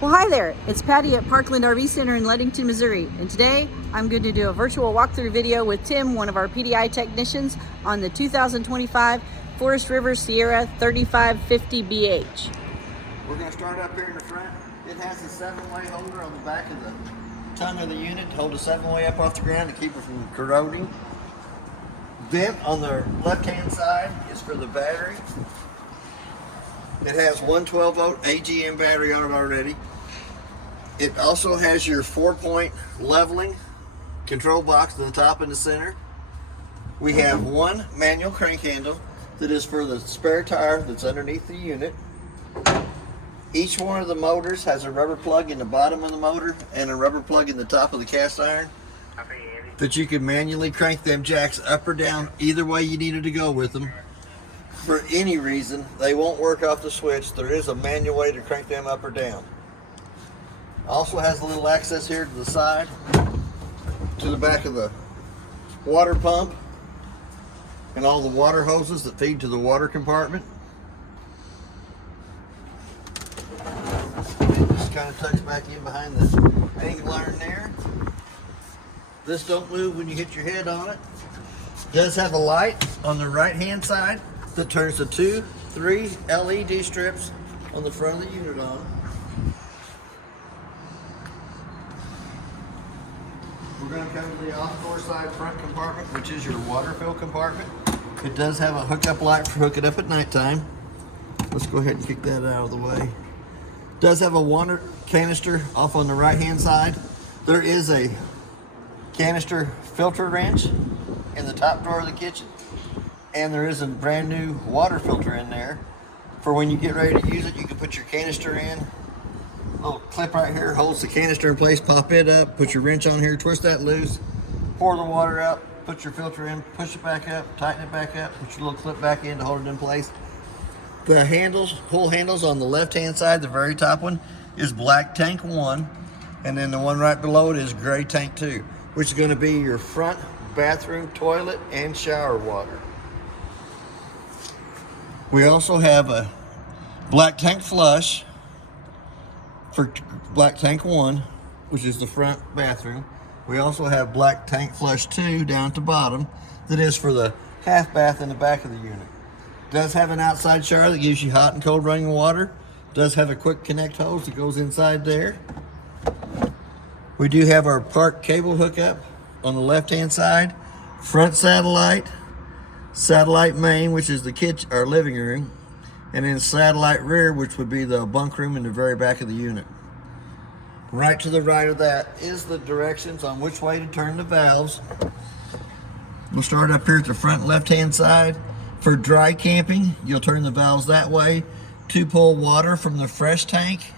Well, hi there, it's Patty at Parkland RV Center in Ludington, Missouri, and today I'm going to do a virtual walkthrough video with Tim, one of our PDI technicians, on the 2025 Forest River Sierra 3550BH. We're going to start up here in the front. It has a 7-way holder on the back of the tongue of the unit to hold the 7-way up off the ground to keep it from corroding. Vent on the left-hand side is for the battery. It has one 12-volt AGM battery on it already. It also has your 4-point leveling control box to the top and the center. We have one manual crank handle that is for the spare tire that's underneath the unit. Each one of the motors has a rubber plug in the bottom of the motor and a rubber plug in the top of the cast iron that you can manually crank them jacks up or down either way you needed to go with them. For any reason, they won't work off the switch. There is a manual way to crank them up or down. Also has a little access here to the side, to the back of the water pump, and all the water hoses that feed to the water compartment. It just kind of tucks back in behind the angle iron there. This don't move when you hit your head on it. It does have a light on the right hand side that turns the 3 LED strips on the front of the unit on. We're going to come to the off-course side front compartment, which is your water fill compartment. It does have a hookup light for hooking up at nighttime. Let's go ahead and kick that out of the way. It does have a water canister off on the right hand side. There is a canister filter wrench in the top drawer of the kitchen. And there is a brand new water filter in there for when you get ready to use it. You can put your canister in. A little clip right here holds the canister in place. Pop it up, put your wrench on here, twist that loose, pour the water out, put your filter in, push it back up, tighten it back up, put your little clip back in to hold it in place. The handles, pull handles on the left hand side, the very top one is black tank 1, and then the one right below it is gray tank 2, which is going to be your front bathroom, toilet, and shower water. We also have a black tank flush for black tank 1, which is the front bathroom. We also have black tank flush 2 down at the bottom that is for the half bath in the back of the unit. It does have an outside shower that gives you hot and cold running water. It does have a quick connect hose that goes inside there. We do have our park cable hookup on the left hand side, front satellite main, which is the kitchen, our living room, and then satellite rear, which would be the bunk room in the very back of the unit. Right to the right of that is the directions on which way to turn the valves. We'll start up here at the front left hand side. For dry camping, you'll turn the valves that way to pull water from the fresh tank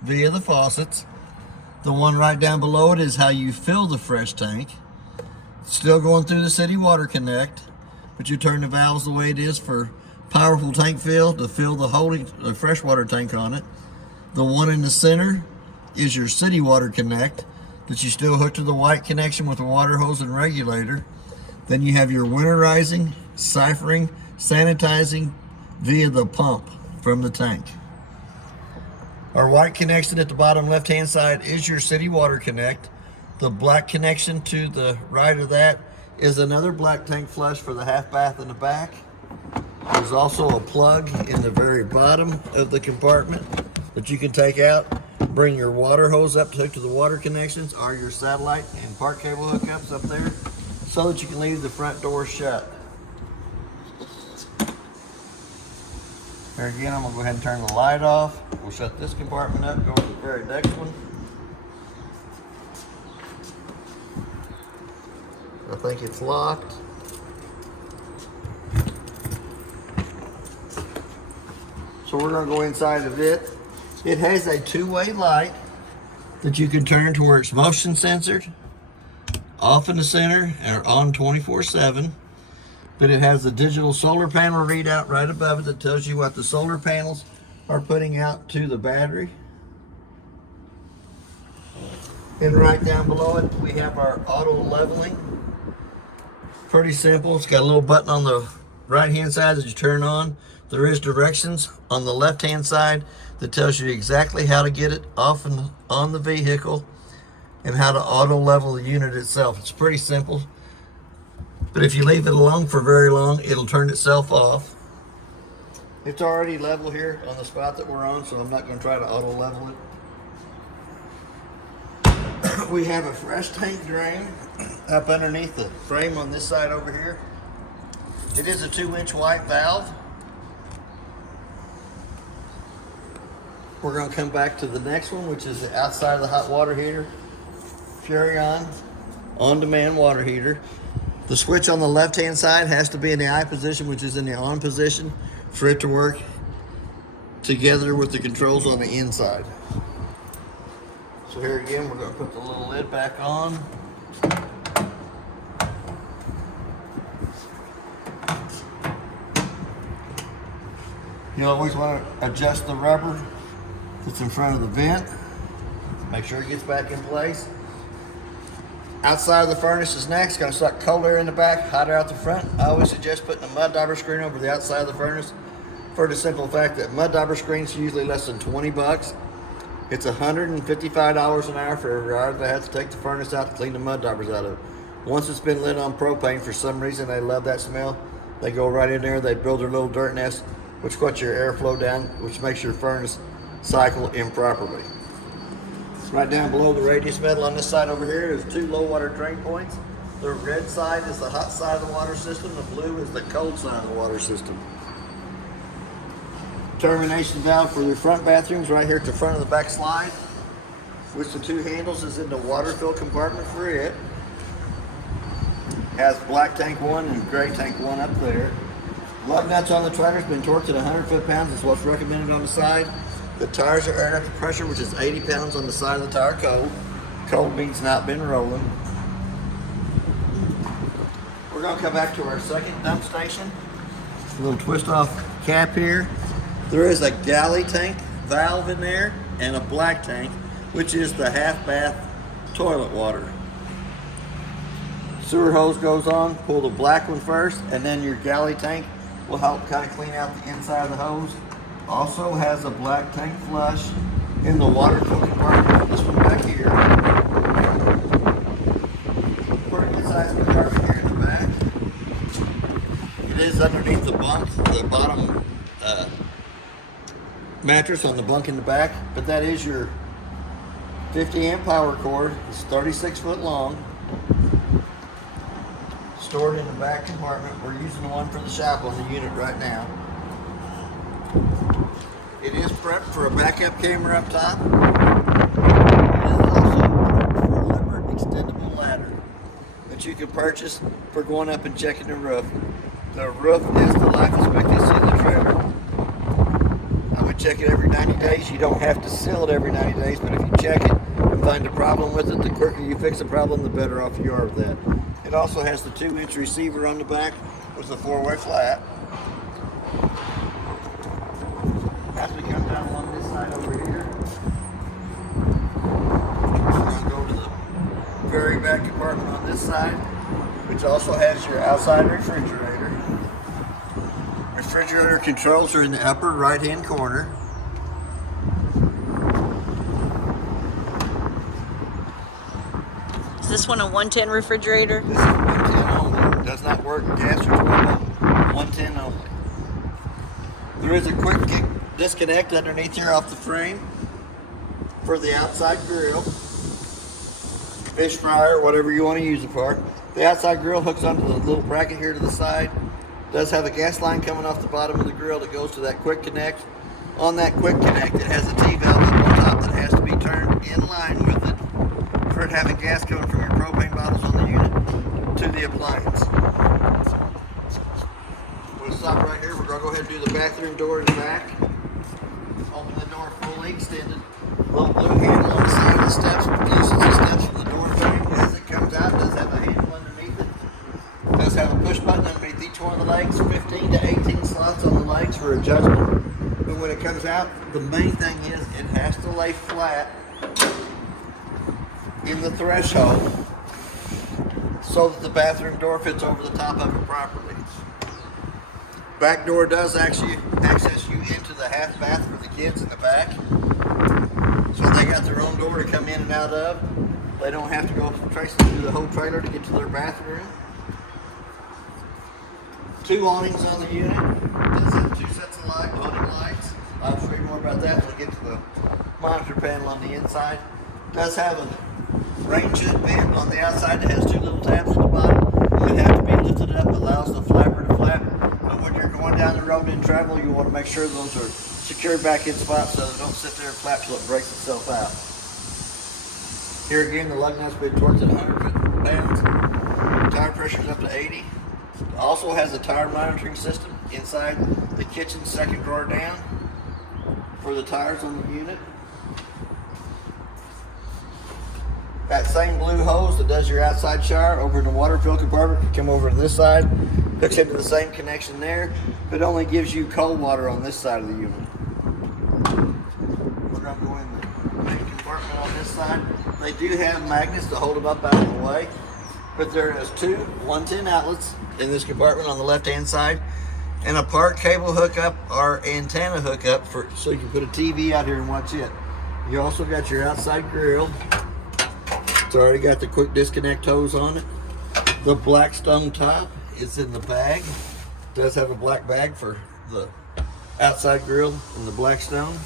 via the faucets. The one right down below it is how you fill the fresh tank. Still going through the city water connect, but you turn the valves the way it is for powerful tank fill to fill the freshwater tank on it. The one in the center is your city water connect that you still hook to the white connection with the water hose and regulator. Then you have your winterizing, ciphering, sanitizing via the pump from the tank. Our white connection at the bottom left hand side is your city water connect. The black connection to the right of that is another black tank flush for the half bath in the back. There's also a plug in the very bottom of the compartment that you can take out, bring your water hose up to hook to the water connections or your satellite and park cable hookups up there so that you can leave the front door shut. Here again, I'm going to go ahead and turn the light off. We'll shut this compartment up, go to the very next one. I think it's locked. So we're going to go inside of it. It has a 2-way light that you can turn to where it's motion censored, off in the center, or on 24/7. But it has a digital solar panel readout right above it that tells you what the solar panels are putting out to the battery. And right down below it, we have our auto leveling. Pretty simple. It's got a little button on the right hand side that you turn on. There is directions on the left-hand side that tells you exactly how to get it off and on the vehicle and how to auto level the unit itself. It's pretty simple, but if you leave it alone for very long, it'll turn itself off. It's already level here on the spot that we're on, so I'm not going to try to auto level it. We have a fresh tank drain up underneath the frame on this side over here. It is a 2-inch white valve. We're going to come back to the next one, which is the outside of the hot water heater. Furrion on-demand water heater. The switch on the left-hand side has to be in the I position, which is in the on position, for it to work together with the controls on the inside. So here again, we're going to put the little lid back on. You always want to adjust the rubber that's in front of the vent. Make sure it gets back in place. Outside of the furnace is next. Going to suck cold air in the back, hot air out the front. I always suggest putting a mud dauber screen over the outside of the furnace for the simple fact that mud dauber screens are usually less than 20 bucks. It's $155 an hour for every hour they have to take the furnace out to clean the mud daubers out of it. Once it's been lit on propane, for some reason they love that smell. They go right in there, they build their little dirt nest, which cuts your airflow down, which makes your furnace cycle improperly. Right down below the radius metal on this side over here is 2 low water drain points. The red side is the hot side of the water system. The blue is the cold side of the water system. Termination valve for your front bathrooms right here at the front of the back slide, which the 2 handles is in the water fill compartment for it. Has black tank 1 and gray tank 1 up there. Lug nuts on the trailer's been torqued at 100 foot-pounds. Is what's recommended on the side. The tires are aired up to pressure, which is 80 pounds on the side of the tire cold. Cold means not been rolling. We're going to come back to our second dump station. A little twist off cap here. There is a galley tank valve in there and a black tank, which is the half bath toilet water. Sewer hose goes on, pull the black one first, and then your galley tank will help kind of clean out the inside of the hose. Also has a black tank flush in the water fill compartment. This one back here. Pretty good size compartment here in the back. It is underneath the bunk, the bottom mattress on the bunk in the back, but that is your 50 amp power cord. It's 36 foot long. Stored in the back compartment. We're using the one for the shop on the unit right now. It is prepped for a backup camera up top. It is also prepped for a levered extendable ladder that you can purchase for going up and checking the roof. The roof is the life expectancy of the trailer. I would check it every 90 days. You don't have to seal it every 90 days, but if you check it and find a problem with it, the quicker you fix the problem, the better off you are with that. It also has the 2-inch receiver on the back with the 4-way flat. As we come down along this side over here, we're going to go to the very back compartment on this side, which also has your outside refrigerator. Refrigerator controls are in the upper right-hand corner. Is this one a 110 refrigerator? This is 110 only. It does not work gas or 12 110 only. There is a quick disconnect underneath here off the frame for the outside grill, fish fryer, whatever you want to use it for. The outside grill hooks onto the little bracket here to the side. Does have a gas line coming off the bottom of the grill that goes to that quick connect. On that quick connect, it has a T-valve up on top that has to be turned in line with it for it having gas coming from your propane bottles on the unit to the appliance. We'll stop right here. We're going to go ahead and do the bathroom door in the back. Open the door fully extended. Little blue handle on the side of the steps loosens the steps from the door frame. As it comes out, it does have a handle underneath it. It does have a push button underneath each one of the legs, 15 to 18 slots on the legs for adjustment. But when it comes out, the main thing is it has to lay flat in the threshold so that the bathroom door fits over the top of it properly. Back door does actually access you into the half bath for the kids in the back. So they got their own door to come in and out of. They don't have to go tracing through the whole trailer to get to their bathroom. 2 awnings on the unit. Does have 2 sets of awning lights. I'll show you more about that when we get to the monitor panel on the inside. Does have a rain chute vent on the outside that has 2 little tabs at the bottom. It have to be lifted up, allows the flapper to flap. But when you're going down the road and travel, you want to make sure those are secured back in spots so they don't sit there and flap till it breaks itself out. Here again, the lug nuts been torqued at 100 pounds. Tire pressure is up to 80. Also has a tire monitoring system inside the kitchen, second drawer down for the tires on the unit. That same blue hose that does your outside shower over in the water fill compartment can come over to this side, hooks into the same connection there, but only gives you cold water on this side of the unit. We're going to go in the main compartment on this side. They do have magnets to hold them up out of the way, but there is 2 110 outlets in this compartment on the left hand side, and a part cable hookup or antenna hookup so you can put a TV out here and watch it. You also got your outside grill. It's already got the quick disconnect hose on it. The black stone top is in the bag. It does have a black bag for the outside grill and the black stone.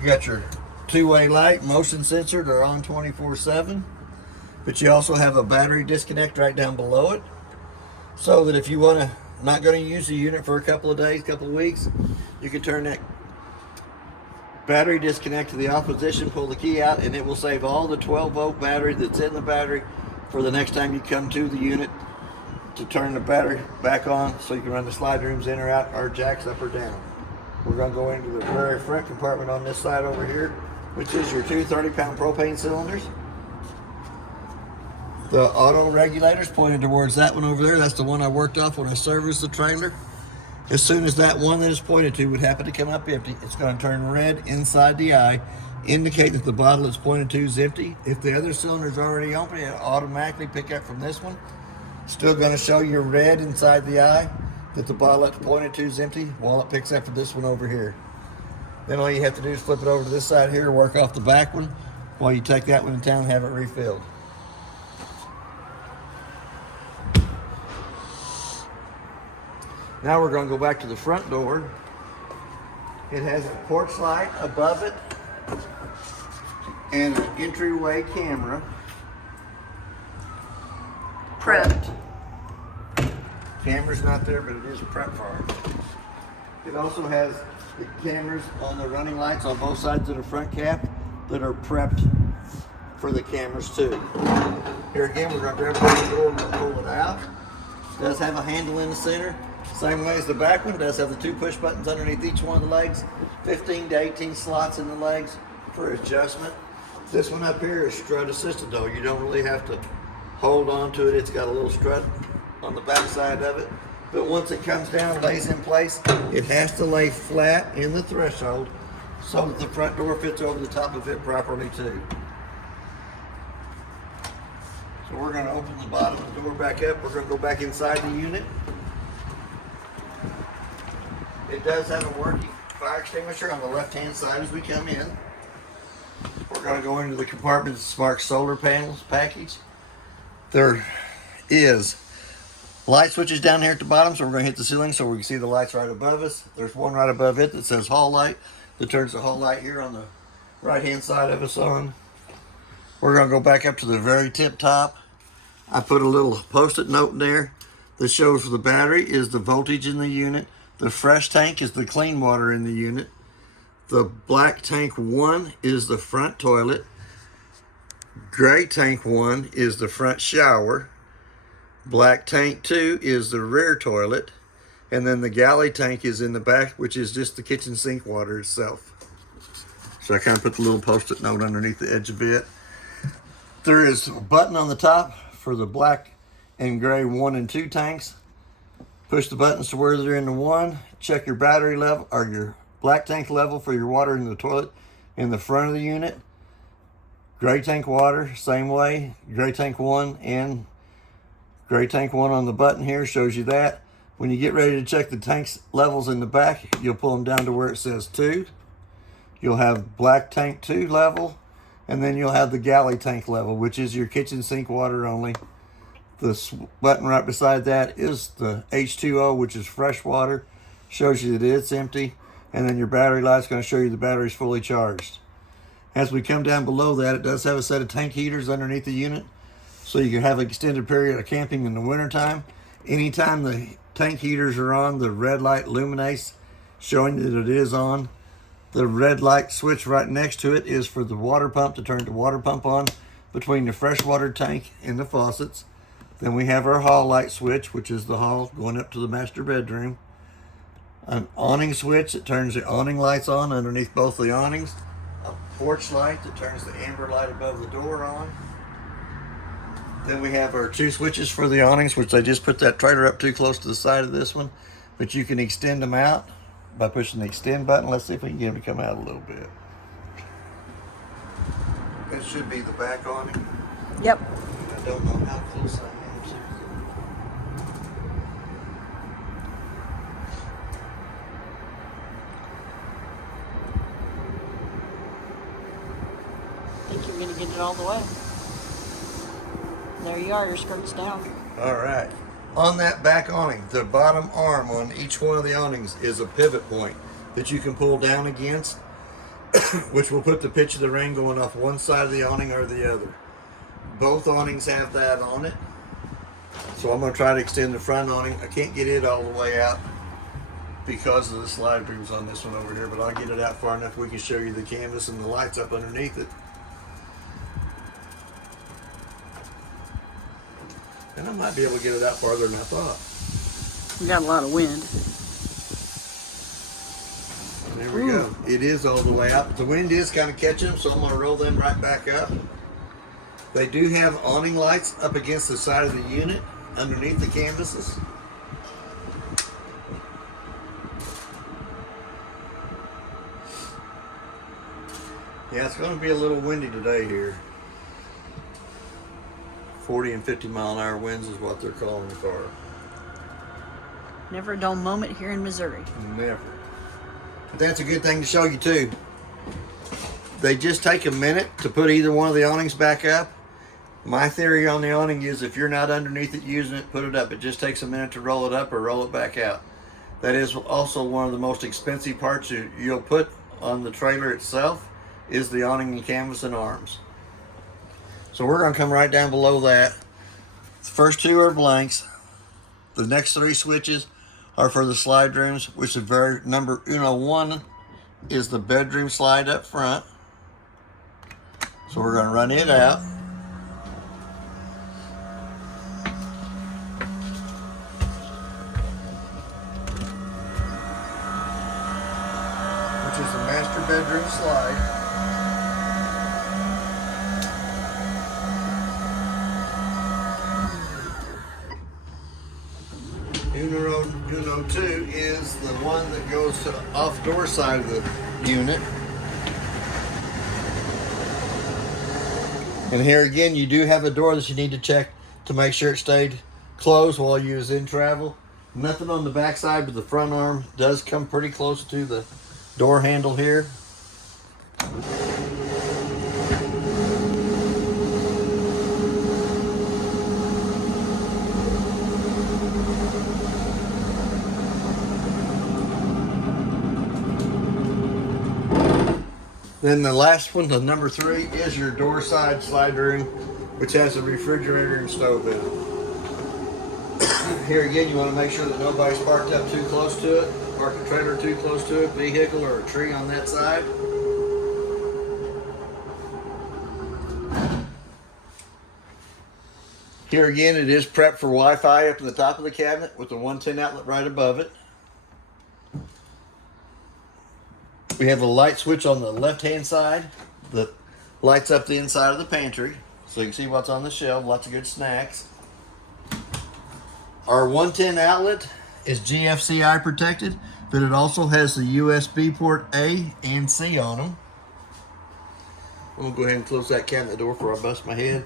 You got your 2-way light, motion sensor. They're on 24/7. But you also have a battery disconnect right down below it, so that if you not going to use the unit for a couple of days, couple of weeks, you can turn that battery disconnect to the off position, pull the key out, and it will save all the 12-volt battery that's in the battery for the next time you come to the unit to turn the battery back on, so you can run the slide rooms in or out or jacks up or down. We're going to go into the very front compartment on this side over here, which is your 2 30-pound propane cylinders. The auto regulators pointed towards that one over there. That's the one I worked off when I serviced the trailer. As soon as that one that is pointed to would happen to come up empty, it's going to turn red inside the eye, indicate that the bottle it's pointed to is empty. If the other cylinder is already open, it'll automatically pick up from this one. Still going to show you red inside the eye that the bottle it's pointed to is empty while it picks up for this one over here. Then all you have to do is flip it over to this side here, work off the back one while you take that one in town and have it refilled. Now we're going to go back to the front door. It has a porch light above it and an entryway camera. Prepped. Camera's not there, but it is prepped for it. It also has the cameras on the running lights on both sides of the front cap that are prepped for the cameras too. Here again, we're going to grab the door and pull it out. It does have a handle in the center. Same way as the back one, does have the 2 push buttons underneath each one of the legs, 15 to 18 slots in the legs for adjustment. This one up here is strut assisted though. You don't really have to hold on to it. It's got a little strut on the back side of it. But once it comes down, lays in place, it has to lay flat in the threshold so that the front door fits over the top of it properly too. So we're going to open the bottom of the door back up. We're going to go back inside the unit. It does have a working fire extinguisher on the left-hand side as we come in. We're going to go into the compartment Smart Solar Panels package. There is light switches down here at the bottom, so we're going to hit the ceiling so we can see the lights right above us. There's one right above it that says hall light that turns the hall light here on the right-hand side of us on. We're going to go back up to the very tip top. I put a little post-it note in there that shows the battery is the voltage in the unit. The fresh tank is the clean water in the unit. The black tank 1 is the front toilet. Gray tank 1 is the front shower. Black tank 2 is the rear toilet. And then the galley tank is in the back, which is just the kitchen sink water itself. So I kind of put the little post-it note underneath the edge of it. There is a button on the top for the black and gray 1 and 2 tanks. Push the buttons to where they're in the 1. Check your battery level or your black tank level for your water in the toilet in the front of the unit. Gray tank water, same way. Gray tank 1 and gray tank 1 on the button here shows you that. When you get ready to check the tank's levels in the back, you'll pull them down to where it says 2. You'll have black tank 2 level, and then you'll have the galley tank level, which is your kitchen sink water only. The button right beside that is the H2O, which is fresh water. Shows you that it's empty. And then your battery light's going to show you the battery's fully charged. As we come down below that, it does have a set of tank heaters underneath the unit, so you can have an extended period of camping in the wintertime. Anytime the tank heaters are on, the red light illuminates, showing that it is on. The red light switch right next to it is for the water pump to turn the water pump on between the freshwater tank and the faucets. Then we have our hall light switch, which is the hall going up to the master bedroom. An awning switch that turns the awning lights on underneath both the awnings. A porch light that turns the amber light above the door on. Then we have our 2 switches for the awnings, which I just put that trailer up too close to the side of this one. But you can extend them out by pushing the extend button. Let's see if we can get them to come out a little bit. This should be the back awning. Yep. I don't know how close I am to. I think you're gonna get it all the way. There you are, your skirt's down. All right. On that back awning, the bottom arm on each one of the awnings is a pivot point that you can pull down against, which will put the pitch of the ring going off one side of the awning or the other. Both awnings have that on it. So I'm going to try to extend the front awning. I can't get it all the way out because of the slide grooves on this one over here, but I'll get it out far enough we can show you the canvas and the lights up underneath it. And I might be able to get it out farther than I thought. We got a lot of wind. There we go. It is all the way out. The wind is kind of catching them, so I'm going to roll them right back up. They do have awning lights up against the side of the unit underneath the canvases. Yeah, it's going to be a little windy today here. 40 and 50 mile an hour winds is what they're calling for. Never a dull moment here in Missouri. Never. But that's a good thing to show you too. They just take a minute to put either one of the awnings back up. My theory on the awning is if you're not underneath it using it, put it up. It just takes a minute to roll it up or roll it back out. That is also one of the most expensive parts you'll put on the trailer itself is the awning and canvas and arms. So we're going to come right down below that. The first 2 are blanks. The next 3 switches are for the slide rooms, which is number 1 is the bedroom slide up front. So we're going to run it out. Which is the master bedroom slide. Uno 2 is the one that goes to the off door side of the unit. And here again, you do have a door that you need to check to make sure it stayed closed while you was in travel. Nothing on the back side, but the front arm does come pretty close to the door handle here. Then the last one, the number 3, is your door side slide room, which has a refrigerator and stove in it. Here again, you want to make sure that nobody's parked up too close to it, parked a trailer too close to it, vehicle or a tree on that side. Here again, it is prepped for Wi-Fi up in the top of the cabinet with the 110 outlet right above it. We have a light switch on the left-hand side that lights up the inside of the pantry, so you can see what's on the shelf. Lots of good snacks. Our 110 outlet is GFCI protected, but it also has the USB port A and C on them. I'm going to go ahead and close that cabinet door before I bust my head.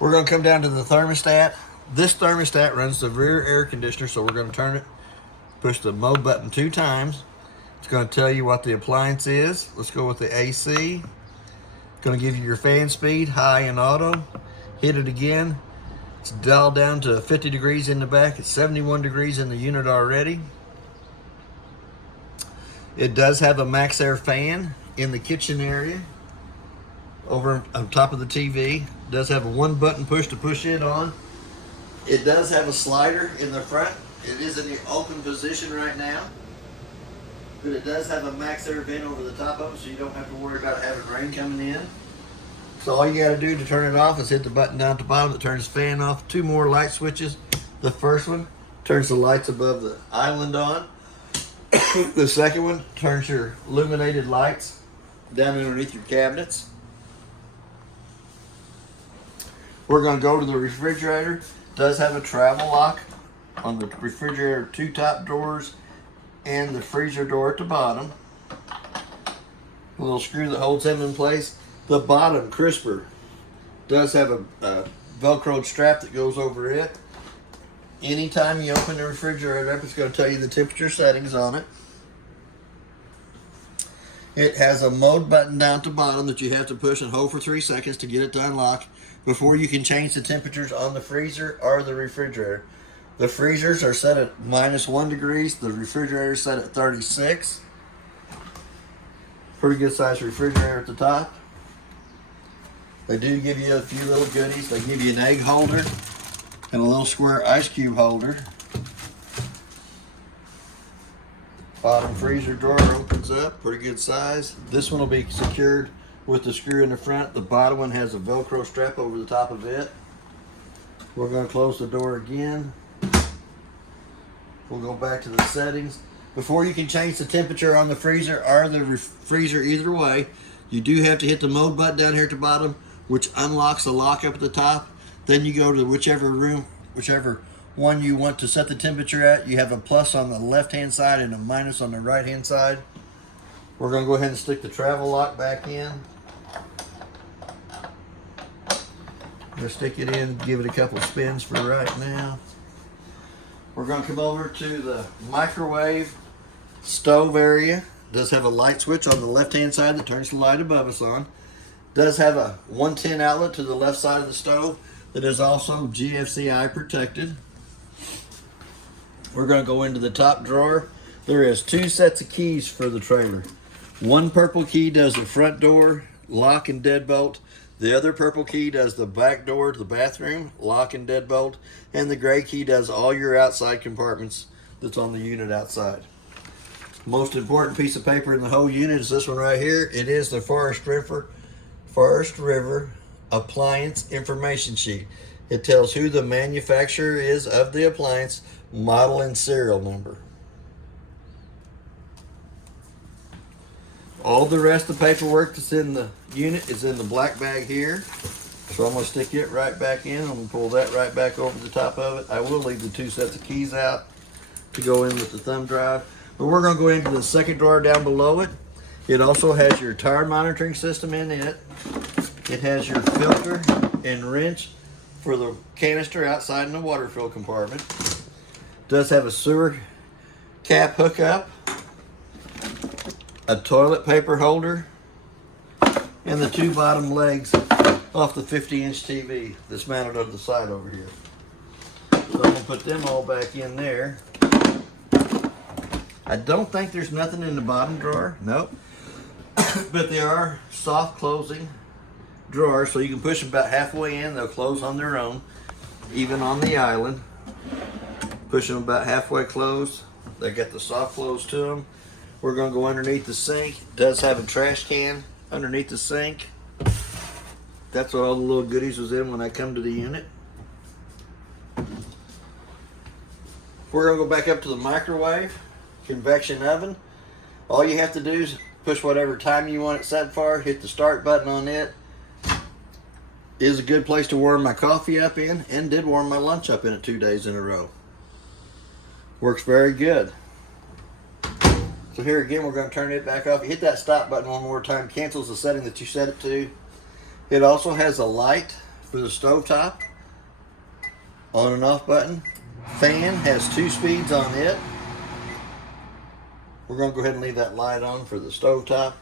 We're going to come down to the thermostat. This thermostat runs the rear air conditioner, so we're going to turn it Push the mode button 2 times. It's going to tell you what the appliance is. Let's go with the AC. It's going to give you your fan speed, high and auto. Hit it again. It's dialed down to 50 degrees in the back. It's 71 degrees in the unit already. It does have a max air fan in the kitchen area over on top of the TV. It does have a 1 button push to push it on. It does have a slider in the front. It is in the open position right now, but it does have a max air vent over the top of it, so you don't have to worry about having rain coming in. So all you got to do to turn it off is hit the button down at the bottom that turns the fan off. 2 more light switches. The first one turns the lights above the island on. The second one turns your illuminated lights down underneath your cabinets. We're going to go to the refrigerator. It does have a travel lock on the refrigerator, 2 top drawers and the freezer door at the bottom. A little screw that holds them in place. The bottom crisper does have a Velcro strap that goes over it. Anytime you open the refrigerator up, it's going to tell you the temperature settings on it. It has a mode button down at the bottom that you have to push and hold for 3 seconds to get it to unlock before you can change the temperatures on the freezer or the refrigerator. The freezers are set at -1 degrees. The refrigerator is set at 36. Pretty good sized refrigerator at the top. They do give you a few little goodies. They give you an egg holder and a little square ice cube holder. Bottom freezer drawer opens up, pretty good size. This one will be secured with the screw in the front. The bottom one has a Velcro strap over the top of it. We're going to close the door again. We'll go back to the settings. Before you can change the temperature on the freezer or the freezer either way, you do have to hit the mode button down here at the bottom, which unlocks the lock up at the top. Then you go to whichever one you want to set the temperature at. You have a plus on the left hand side and a minus on the right hand side. We're going to go ahead and stick the travel lock back in. We'll stick it in, give it a couple spins for right now. We're going to come over to the microwave stove area. It does have a light switch on the left hand side that turns the light above us on. It does have a 110 outlet to the left side of the stove that is also GFCI protected. We're going to go into the top drawer. There is 2 sets of keys for the trailer. One purple key does the front door lock and deadbolt. The other purple key does the back door to the bathroom lock and deadbolt. And the gray key does all your outside compartments that's on the unit outside. Most important piece of paper in the whole unit is this one right here. It is the Forest River appliance information sheet. It tells who the manufacturer is of the appliance, model and serial number. All the rest of the paperwork that's in the unit is in the black bag here. So I'm going to stick it right back in. I'm going to pull that right back over the top of it. I will leave the 2 sets of keys out to go in with the thumb drive. But we're going to go into the second drawer down below it. It also has your tire monitoring system in it. It has your filter and wrench for the canister outside in the water fill compartment. It does have a sewer cap hookup, a toilet paper holder, and the 2 bottom legs off the 50-inch TV that's mounted on the side over here. So I'm going to put them all back in there. I don't think there's nothing in the bottom drawer. Nope. But they are soft closing drawers, so you can push them about halfway in. They'll close on their own, even on the island. Push them about halfway closed. They got the soft close to them. We're going to go underneath the sink. It does have a trash can underneath the sink. That's what all the little goodies was in when I come to the unit. We're going to go back up to the microwave, convection oven. All you have to do is push whatever time you want it set for, hit the start button on it. It is a good place to warm my coffee up in, and did warm my lunch up in it 2 days in a row. Works very good. So here again, we're going to turn it back off. You hit that stop button one more time, cancels the setting that you set it to. It also has a light for the stovetop, on and off button. Fan has 2 speeds on it. We're going to go ahead and leave that light on for the stove top.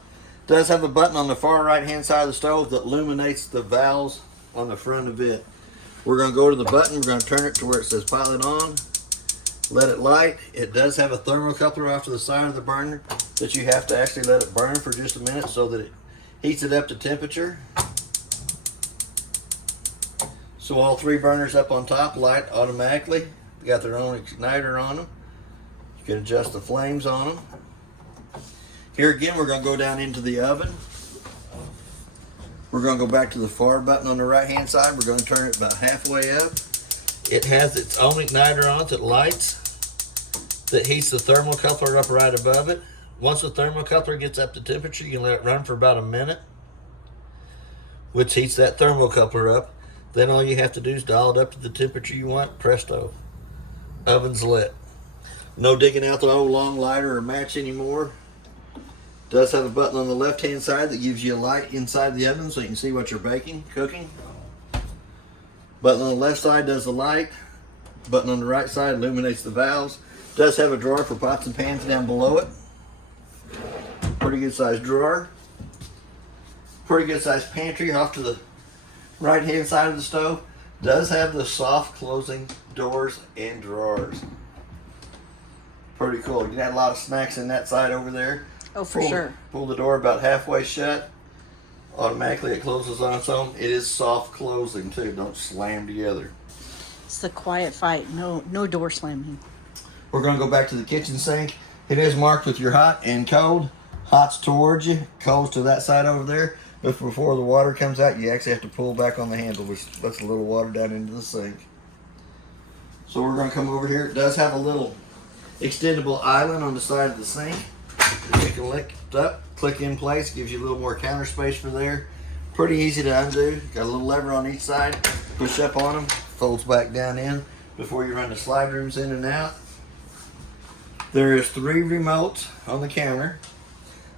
It does have a button on the far right hand side of the stove that illuminates the valves on the front of it. We're going to go to the button. We're going to turn it to where it says pilot on. Let it light. It does have a thermocoupler off to the side of the burner that you have to actually let it burn for just a minute so that it heats it up to temperature. So all three burners up on top light automatically. They got their own igniter on them. You can adjust the flames on them. Here again, we're going to go down into the oven. We're going to go back to the far button on the right hand side. We're going to turn it about halfway up. It has its own igniter on it that lights, that heats the thermocoupler up right above it. Once the thermocoupler gets up to temperature, you can let it run for about a minute, which heats that thermocoupler up. Then all you have to do is dial it up to the temperature you want. Presto, oven's lit. No digging out the old long lighter or match anymore. Does have a button on the left hand side that gives you a light inside the oven so you can see what you're cooking. Button on the left side does the light. Button on the right side illuminates the valves. Does have a drawer for pots and pans down below it. Pretty good sized drawer. Pretty good sized pantry off to the right hand side of the stove. Does have the soft closing doors and drawers. Pretty cool. You can add a lot of snacks in that side over there. Oh, for sure. Pull the door about halfway shut. Automatically it closes on its own. It is soft closing too. Don't slam together. It's the quiet fight. No door slamming. We're going to go back to the kitchen sink. It is marked with your hot and cold. Hot's towards you, cold's to that side over there. But before the water comes out, you actually have to pull back on the handle, which lets a little water down into the sink. So we're going to come over here. It does have a little extendable island on the side of the sink. You can lift up, click in place, gives you a little more counter space for there. Pretty easy to undo. Got a little lever on each side. Push up on them, folds back down in before you run the slide rooms in and out. There is 3 remotes on the counter.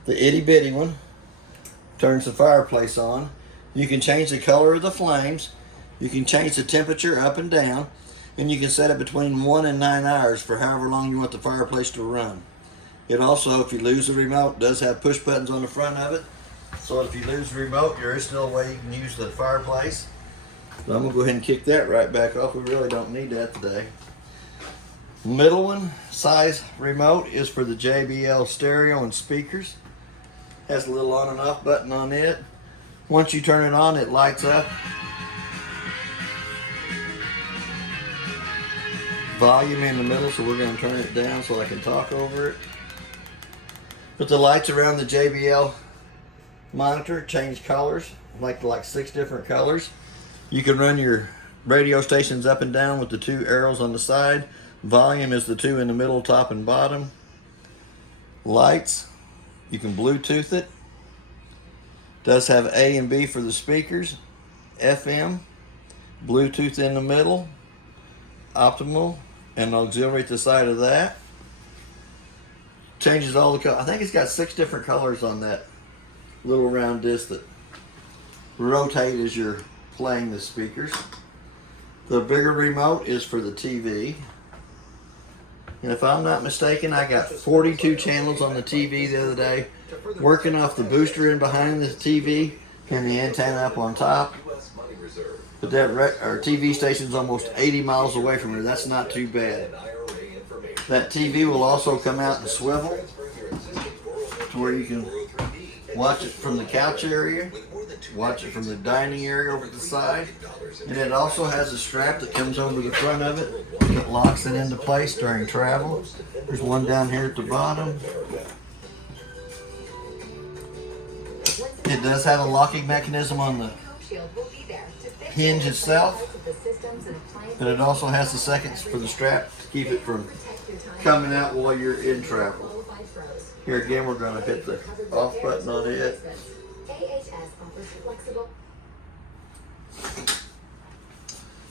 The itty bitty one turns the fireplace on. You can change the color of the flames. You can change the temperature up and down. And you can set it between 1 and 9 hours for however long you want the fireplace to run. It also, if you lose the remote, does have push buttons on the front of it. So if you lose the remote, there is still a way you can use the fireplace. But I'm going to go ahead and kick that right back off. We really don't need that today. Middle one, size remote, is for the JBL stereo and speakers. Has a little on and off button on it. Once you turn it on, it lights up. Volume in the middle, so we're going to turn it down so I can talk over it. Put the lights around the JBL monitor, change colors, like 6 different colors. You can run your radio stations up and down with the 2 arrows on the side. Volume is the 2 in the middle, top and bottom. Lights, you can Bluetooth it. Does have A and B for the speakers. FM, Bluetooth in the middle, optimal, and auxiliary at the side of that. Changes all the colors. I think it's got 6 different colors on that little round disc that rotate as you're playing the speakers. The bigger remote is for the TV. And if I'm not mistaken, I got 42 channels on the TV the other day, working off the booster in behind the TV and the antenna up on top. But that our TV station's almost 80 miles away from here. That's not too bad. That TV will also come out and swivel to where you can watch it from the couch area, watch it from the dining area over to the side. And it also has a strap that comes over the front of it that locks it into place during travel. There's one down here at the bottom. It does have a locking mechanism on the hinge itself, but it also has the seconds for the strap to keep it from coming out while you're in travel. Here again, we're going to hit the off button on it.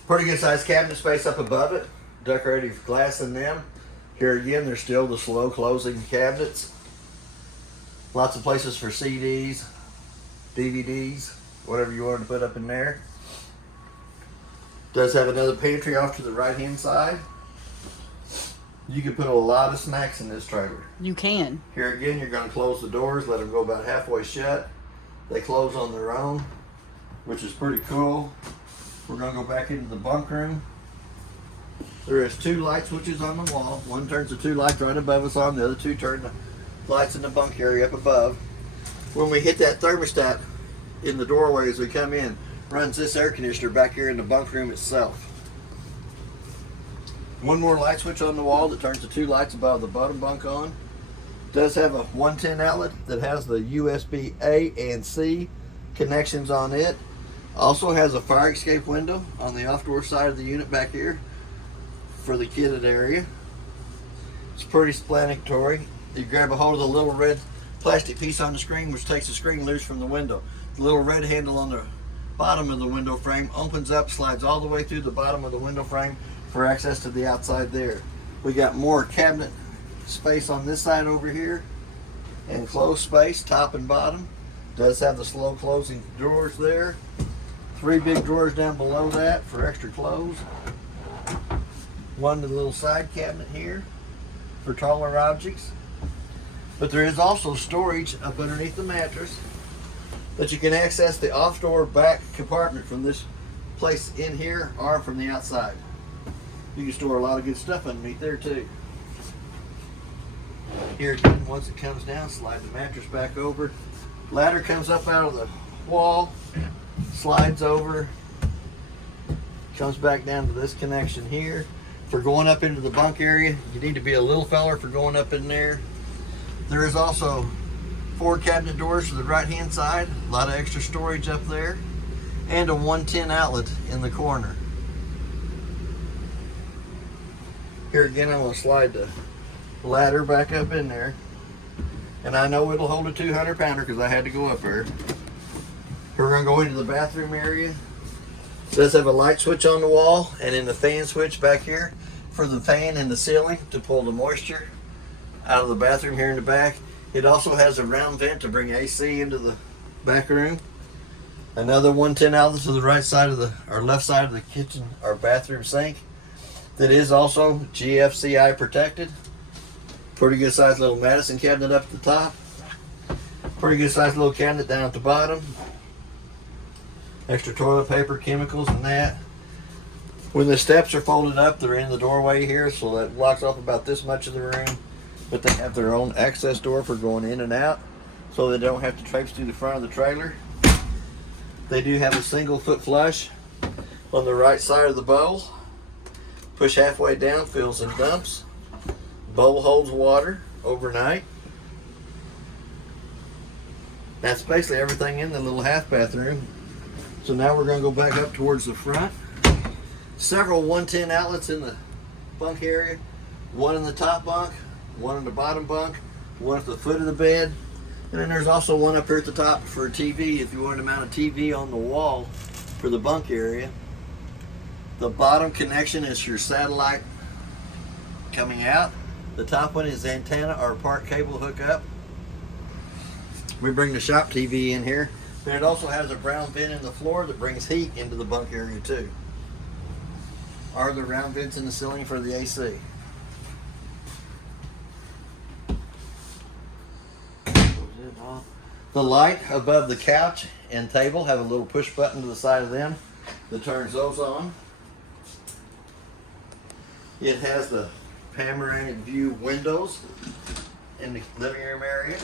Pretty good sized cabinet space up above it. Decorative glass in them. Here again, they're still the slow closing cabinets. Lots of places for CDs, DVDs, whatever you wanted to put up in there. Does have another pantry off to the right hand side. You can put a lot of snacks in this trailer. You can. Here again, you're going to close the doors, let them go about halfway shut. They close on their own, which is pretty cool. We're going to go back into the bunk room. There is 2 light switches on the wall. One turns the 2 lights right above us on, the other 2 turn the lights in the bunk area up above. When we hit that thermostat in the doorway as we come in, runs this air conditioner back here in the bunk room itself. One more light switch on the wall that turns the 2 lights above the bottom bunk on. Does have a 110 outlet that has the USB A and C connections on it. Also has a fire escape window on the off door side of the unit back here for the kidded area. It's pretty explanatory. You grab a hold of the little red plastic piece on the screen, which takes the screen loose from the window. The little red handle on the bottom of the window frame opens up, slides all the way through the bottom of the window frame for access to the outside there. We got more cabinet space on this side over here, and closed space top and bottom. Does have the slow closing drawers there. 3 big drawers down below that for extra clothes. One little side cabinet here for taller objects. But there is also storage up underneath the mattress that you can access the off-door back compartment from this place in here or from the outside. You can store a lot of good stuff underneath there too. Here again, once it comes down, slide the mattress back over. Ladder comes up out of the wall, slides over, comes back down to this connection here. For going up into the bunk area, you need to be a little feller for going up in there. There is also 4 cabinet doors to the right hand side, a lot of extra storage up there, and a 110 outlet in the corner. Here again, I'm going to slide the ladder back up in there, and I know it'll hold a 200 pounder because I had to go up there. We're going to go into the bathroom area. It does have a light switch on the wall and in the fan switch back here for the fan in the ceiling to pull the moisture out of the bathroom here in the back. It also has a round vent to bring AC into the back room. Another 110 outlet to the right side of the, or left side of the kitchen or bathroom sink that is also GFCI protected. Pretty good sized little Madison cabinet up at the top. Pretty good sized little cabinet down at the bottom. Extra toilet paper, chemicals, and that. When the steps are folded up, they're in the doorway here, so that blocks off about this much of the room. But they have their own access door for going in and out, so they don't have to traipse through the front of the trailer. They do have a single foot flush on the right side of the bowl. Push halfway down, fills and dumps. Bowl holds water overnight. That's basically everything in the little half bathroom. So now we're going to go back up towards the front. Several 110 outlets in the bunk area. One in the top bunk, one in the bottom bunk, one at the foot of the bed. And then there's also one up here at the top for a TV if you wanted to mount a TV on the wall for the bunk area. The bottom connection is your satellite coming out. The top one is antenna or part cable hookup. We bring the shop TV in here. But it also has a brown vent in the floor that brings heat into the bunk area too. Or the round vents in the ceiling for the AC. The light above the couch and table have a little push button to the side of them that turns those on. It has the panoramic view windows in the living room area.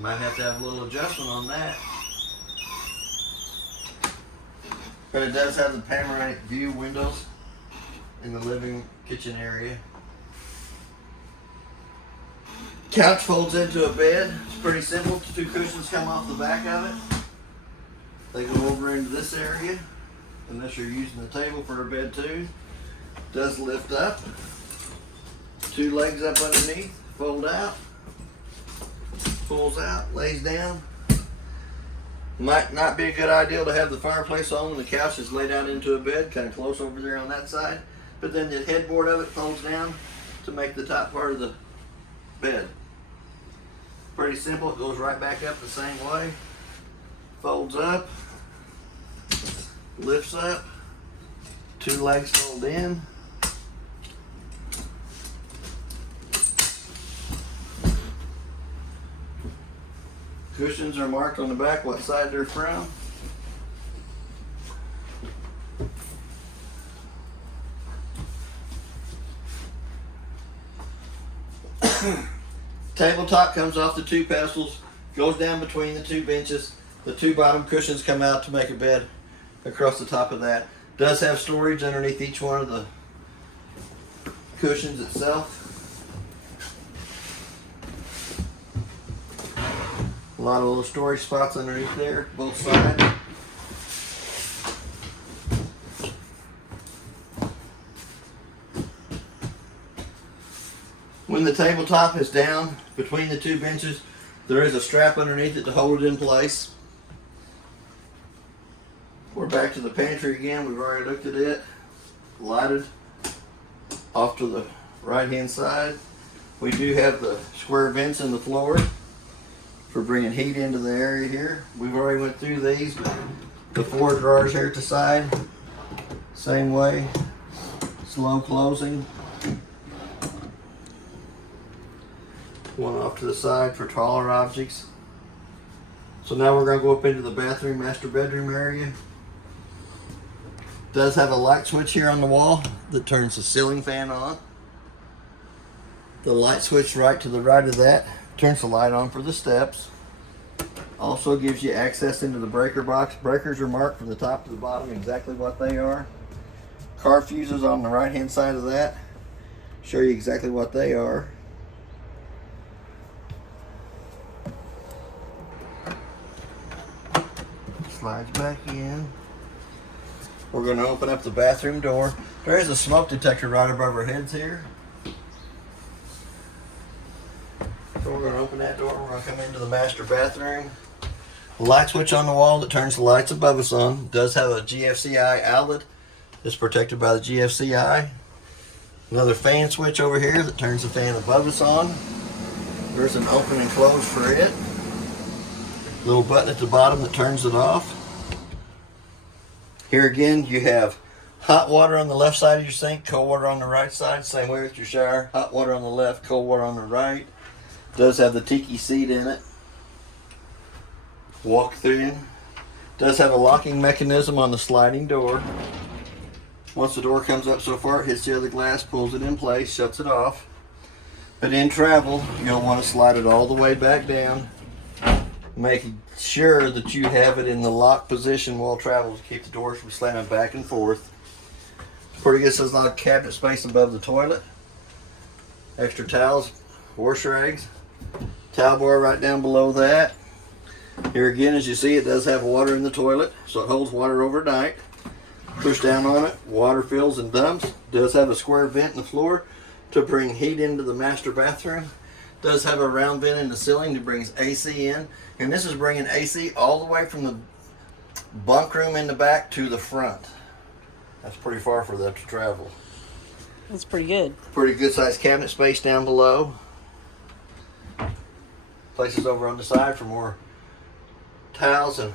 Might have to have a little adjustment on that. But it does have the panoramic view windows in the living kitchen area. Couch folds into a bed. It's pretty simple. 2 cushions come off the back of it. They go over into this area, unless you're using the table for a bed too. Does lift up. 2 legs up underneath, fold out. Pulls out, lays down. Might not be a good idea to have the fireplace on when the couch is laid out into a bed, kind of close over there on that side. But then the headboard of it folds down to make the top part of the bed. Pretty simple. It goes right back up the same way. Folds up, lifts up, two legs fold in. Cushions are marked on the back what side they're from. Tabletop comes off the two pedestals, goes down between the two benches. The two bottom cushions come out to make a bed across the top of that. Does have storage underneath each one of the cushions itself. A lot of little storage spots underneath there, both sides. When the tabletop is down between the two benches, there is a strap underneath it to hold it in place. We're back to the pantry again. We've already looked at it. Lighted off to the right hand side. We do have the square vents in the floor for bringing heat into the area here. We've already went through these, but the four drawers here at the side, same way, slow closing. One off to the side for taller objects. So now we're going to go up into the bathroom, master bedroom area. Does have a light switch here on the wall that turns the ceiling fan on. The light switch right to the right of that turns the light on for the steps. Also gives you access into the breaker box. Breakers are marked from the top to the bottom exactly what they are. Car fuses on the right hand side of that show you exactly what they are. Slides back in. We're going to open up the bathroom door. There is a smoke detector right above our heads here. So we're going to open that door. We're going to come into the master bathroom. A light switch on the wall that turns the lights above us on. It does have a GFCI outlet. It's protected by the GFCI. Another fan switch over here that turns the fan above us on. There's an open and close for it. Little button at the bottom that turns it off. Here again you have hot water on the left side of your sink, cold water on the right side, same way with your shower. Hot water on the left, cold water on the right. Does have the tiki seat in it. Walk through. Does have a locking mechanism on the sliding door. Once the door comes up so far, it hits the other glass, pulls it in place, shuts it off. But in travel, you'll want to slide it all the way back down, making sure that you have it in the lock position while travel to keep the doors from slamming back and forth. Pretty good size, a lot of cabinet space above the toilet. Extra towels, wash rags, towel bar right down below that. Here again, as you see, it does have water in the toilet, so it holds water overnight. Push down on it, water fills and dumps. Does have a square vent in the floor to bring heat into the master bathroom. Does have a round vent in the ceiling that brings AC in. And this is bringing AC all the way from the bunk room in the back to the front. That's pretty far for them to travel. That's pretty good. Pretty good sized cabinet space down below. Places over on the side for more towels and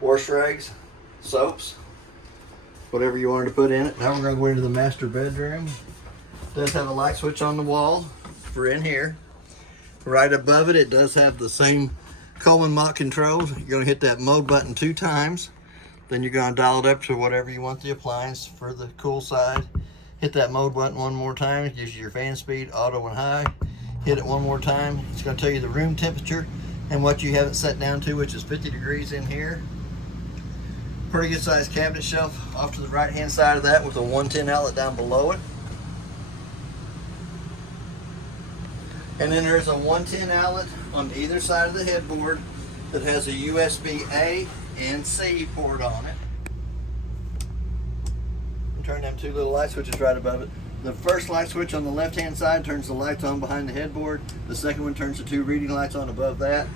wash rags, soaps, whatever you wanted to put in it. Now we're going to go into the master bedroom. Does have a light switch on the wall for in here. Right above it, it does have the same Coleman Mach controls. You're going to hit that mode button 2 times. Then you're going to dial it up to whatever you want the appliance for the cool side. Hit that mode button 1 more time. It gives you your fan speed, auto and high. Hit it 1 more time. It's going to tell you the room temperature and what you have it set down to, which is 50 degrees in here. Pretty good sized cabinet shelf off to the right hand side of that with a 110 outlet down below it. And then there's a 110 outlet on either side of the headboard that has a USB A and C port on it. And turn them 2 little light switches right above it. The first light switch on the left hand side turns the lights on behind the headboard. The second one turns the 2 reading lights on above that.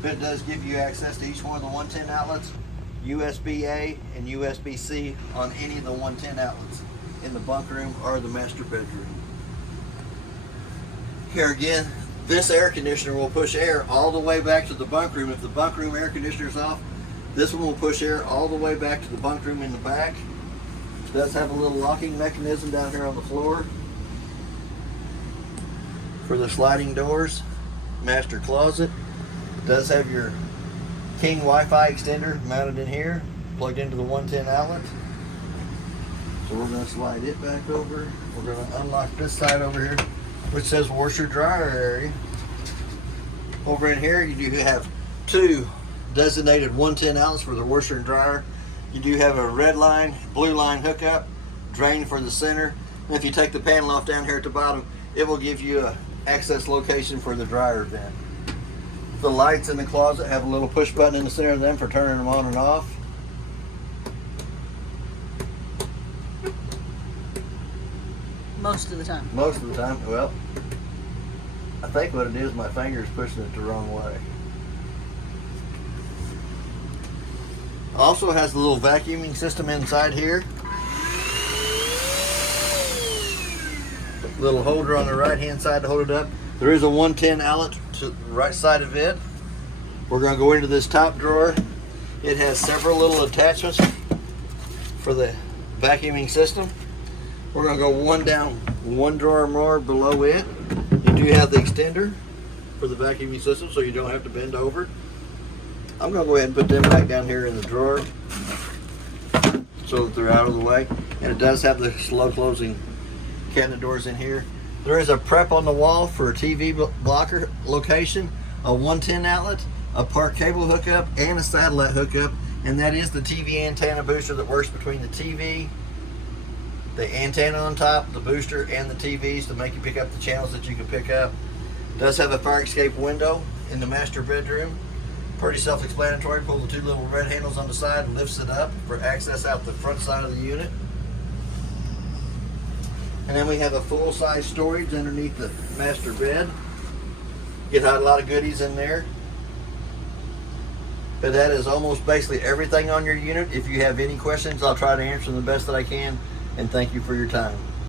But it does give you access to each one of the 110 outlets, USB A and USB C on any of the 110 outlets in the bunk room or the master bedroom. Here again, This air conditioner will push air all the way back to the bunk room. If the bunk room air conditioner is off, this one will push air all the way back to the bunk room in the back. It does have a little locking mechanism down here on the floor for the sliding doors. Master closet. It does have your King Wi-Fi extender mounted in here, plugged into the 110 outlet. So we're going to slide it back over. We're going to unlock this side over here, which says washer dryer area. Over in here you do have two designated 110 outlets for the washer and dryer. You do have a red line, blue line hookup, drain for the center. And if you take the panel off down here at the bottom, it will give you a access location for the dryer vent. The lights in the closet have a little push button in the center of them for turning them on and off. Most of the time. Most of the time, well, I think what it is, my finger is pushing it the wrong way. Also has a little vacuuming system inside here. Little holder on the right hand side to hold it up. There is a 110 outlet to the right side of it. We're going to go into this top drawer. It has several little attachments for the vacuuming system. We're going to go one down, one drawer more below it. You do have the extender for the vacuuming system, so you don't have to bend over. I'm going to go ahead and put them back down here in the drawer so that they're out of the way. And it does have the slow closing cabinet doors in here. There is a prep on the wall for a TV blocker location, a 110 outlet, a park cable hookup, and a satellite hookup. And that is the TV antenna booster that works between the TV, the antenna on top, the booster, and the TVs to make you pick up the channels that you can pick up. It does have a fire escape window in the master bedroom. Pretty self-explanatory. Pull the two little red handles on the side and lifts it up for access out the front side of the unit. And then we have a full-size storage underneath the master bed. Get a lot of goodies in there. But that is almost basically everything on your unit. If you have any questions, I'll try to answer them the best that I can. And thank you for your time.